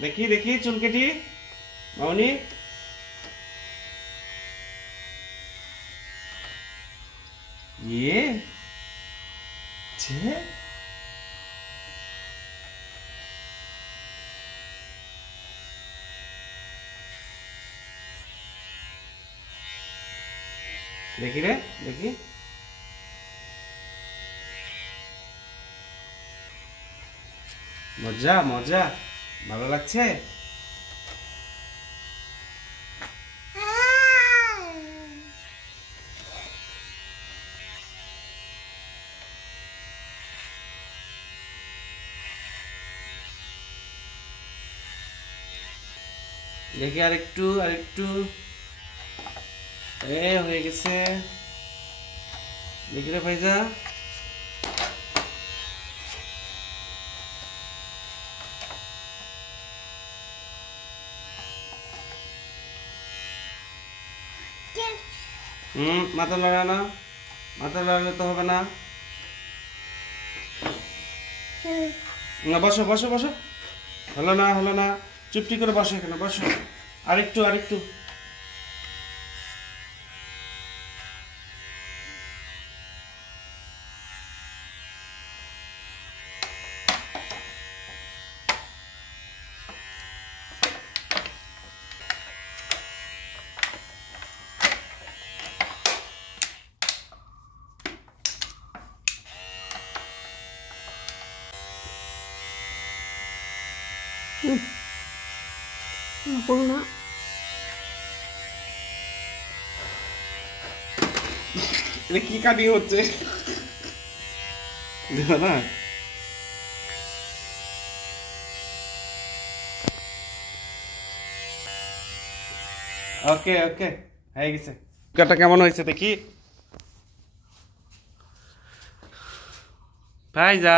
দেখি দেখি চুল কেটি মামনি ये छे देखी रे देखी মজা মজা ভালো লাগছে দেখি আরেকটু আরেকটু হয়ে গেছে দেখি রে ভাইজা মাথা লড়ানো মাথা লড়ালে তো হবে না না বসো বসো বসো হলো না চুপটি করে বসো এখানে বসো আরেকটু আরেকটু Puna. এটা কি কাটি হচ্ছে না ওকে ওকে হয়ে গেছে কাটা কেমন হয়েছে দেখি ভাই যা